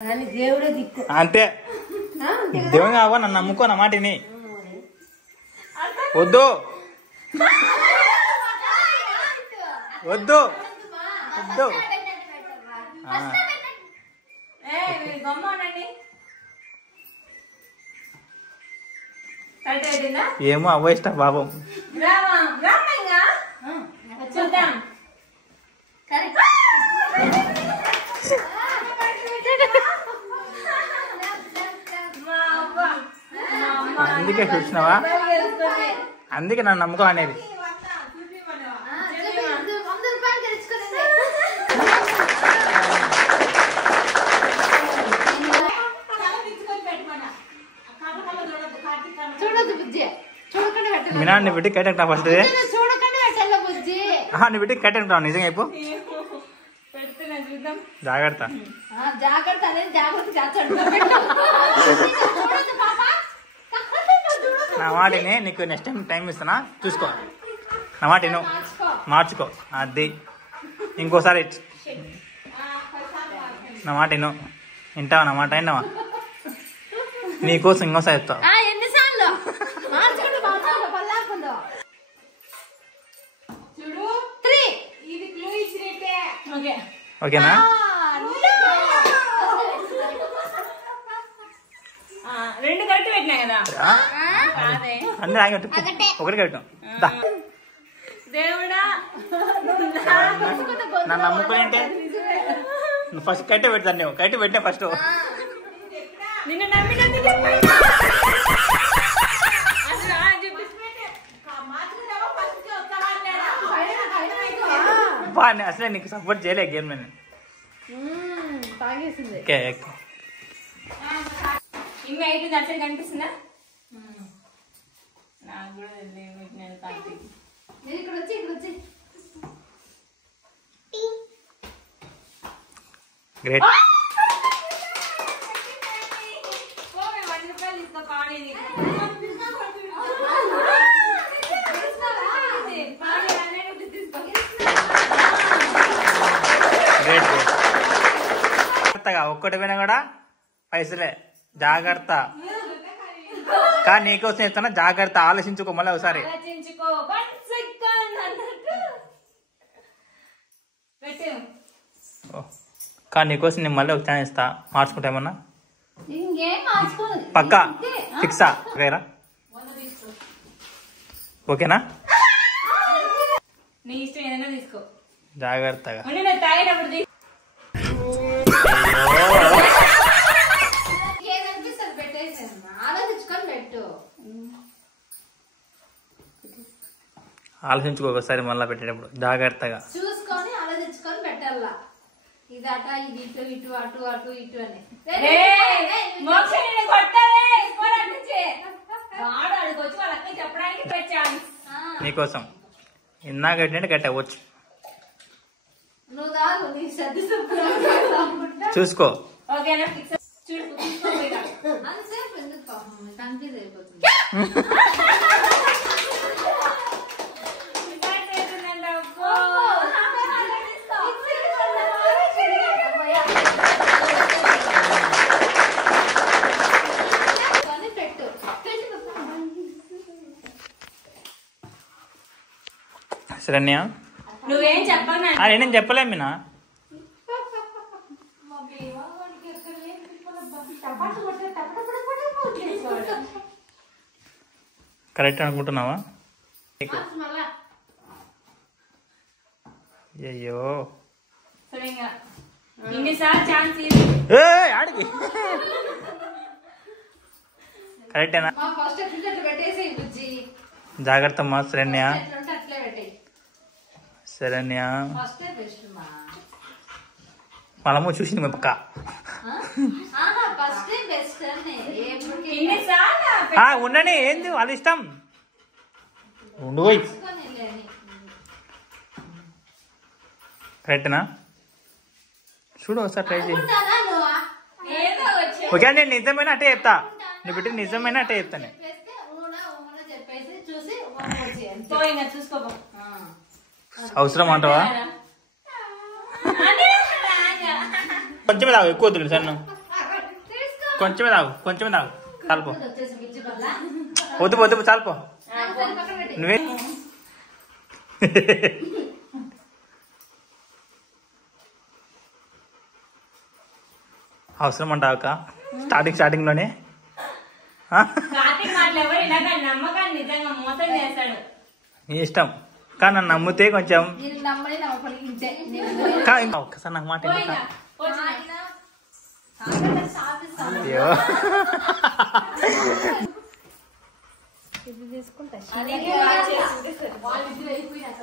అంతే దేవుని కావా నన్ను నమ్ముకో నా మాటిని వద్దు వద్దు వద్దు ఏమో అవ్వ ఇష్టం బాబు అందుకే చూసినావా అందుకే నన్ను నమ్ముకో అనేది మీనా నీ బిడ్డ కట్టంటా ఫస్ట్ నీ బిడ్డ కట్టంటా నిజంగా అయిపో జాగ్రత్త నా మాటిని నీకు నెక్స్ట్ టైం ఇస్తానా చూసుకో నా మాట విను మార్చుకో అది ఇంకోసారి నా మాట విను వింటావా నా మాట అయినావా నీకోసం ఇంకోసారి చెప్తావు ఓకేనా రెండు కరెక్ట్ పెట్టినా కదా అన్ని ఆగి ఒకటి కట్టాం దేవుడా నన్ను నమ్ముకునేంటే ఫస్ట్ కట్టి పెడతాను నువ్వు కట్టి పెట్టినా ఫస్ట్ నిన్ను నమ్మినందుకు అసలే నీకు సపోర్ట్ చేయలే గేమ్ నేను ఇంకా అయితే దర్శనం కనిపిస్తుందా నాకు కూడా గ్రేట్ ₹1 ఇస్తా పానీ జాగ్రత్తగా ఒక్కటి పోయినా కూడా పైసలే జాగ్రత్త కానీ నీకోసం ఇస్తాను జాగ్రత్త ఆలోచించుకో మళ్ళీ ఒకసారి కానీ నీకోసం నేను మళ్ళీ ఒక ఛాన్స్ ఇస్తా మార్చుకుంటా ఏమన్నా పక్కా ఫిక్సా వేరా ఓకేనా నీ ఇష్టం ఏదైనా తీసుకో జాగ్రత్తగా ఆలోచించుకో ఒకసారి మళ్ళీ పెట్టేటప్పుడు జాగ్రత్తగా చూసుకొని ఆలోచించుకొని పెట్టాలా ఇది అట ఇది ఇటు ఇటు అటు అటు ఇటు అని నీకోసం ఇందాక కట్టినట్టు కట్టవచ్చు చూసుకో శరణ్య నువ్వేం చెప్పాను నేనేం చెప్పలే మీనా కరెక్ట్ అనుకుంటున్నావా అయ్యో ఆడికి కరెక్టేనా జాగ్రత్త అమ్మా శరణ్య శరణ్య మనము చూసింది మీ పక్క ఉండని ఏంది వాళ్ళ ఇష్టం ఉండు పోయి కరెక్టేనా చూడు ఒకసారి ట్రై చేయి ఓకే నేను నిజమైన అట్టే చెప్తా నీ బిడ్డ నిజమైన అట్టే చెప్తాను అవసరం అంటావా కొంచెం ఎక్కువ వద్దు సన్ను కొంచెమే తాగు కొంచెమే తాగు చాలుపో వచ్చేసి గిజ్జి వల్ల వద్దు వద్దు చాలుపో పక్కన పెట్టి నువ్వే అవసరం అంటావు అక్క స్టార్టింగ్ లోనే కార్తీక్ మాటలు ఎవరు ఇలాగ నమ్మకాన్ని నిజంగా మోసం చేస్తాడు. నీ ఇష్టం కానీ నన్ను నమ్మితే కొంచెం నేను నమ్మని నమ్మకం ఇంతే ఒక్కసారి నాకు మాట పోయిందా? పోయిందా? అయ్యో ఇది తీసుకుంటా అది కూడా చేసుకుంటే సరే. వాళ్ళు అయిపోయినాక